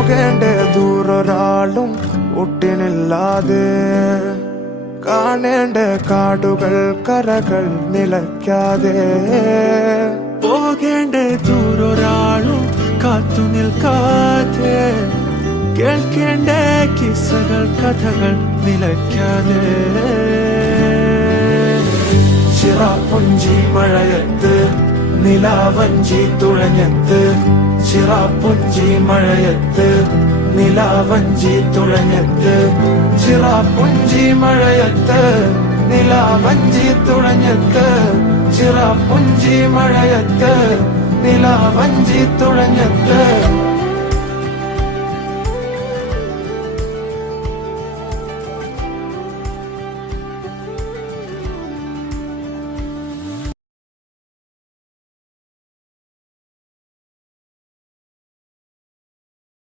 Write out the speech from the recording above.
പോകേണ്ട ദൂരൊരാളും ഒട്ടിനില്ലാതെ കാണേണ്ട കാടുകൾ കരകൾ നിലയ്ക്കാതെ പോകേണ്ട ദൂരൊരാളും കാത്തു നിൽക്കാതെ കേൾക്കേണ്ട കിസ്സകൾ കഥകൾ നിലയ്ക്കാതെ ചിറാപ്പുഞ്ചി മഴയത്ത് നിലാവഞ്ചി തുഴഞ്ഞത്ത് ചിറാപ്പുഞ്ചി മഴയത്ത് നിലാവഞ്ചി തുഴഞ്ഞത്ത് ചിറാപ്പുഞ്ചി മഴയത്ത് നിലാവഞ്ചി തുഴഞ്ഞത്ത് ചിറാപ്പുഞ്ചി മഴയത്ത് നിലാവഞ്ചി തുഴഞ്ഞത്ത്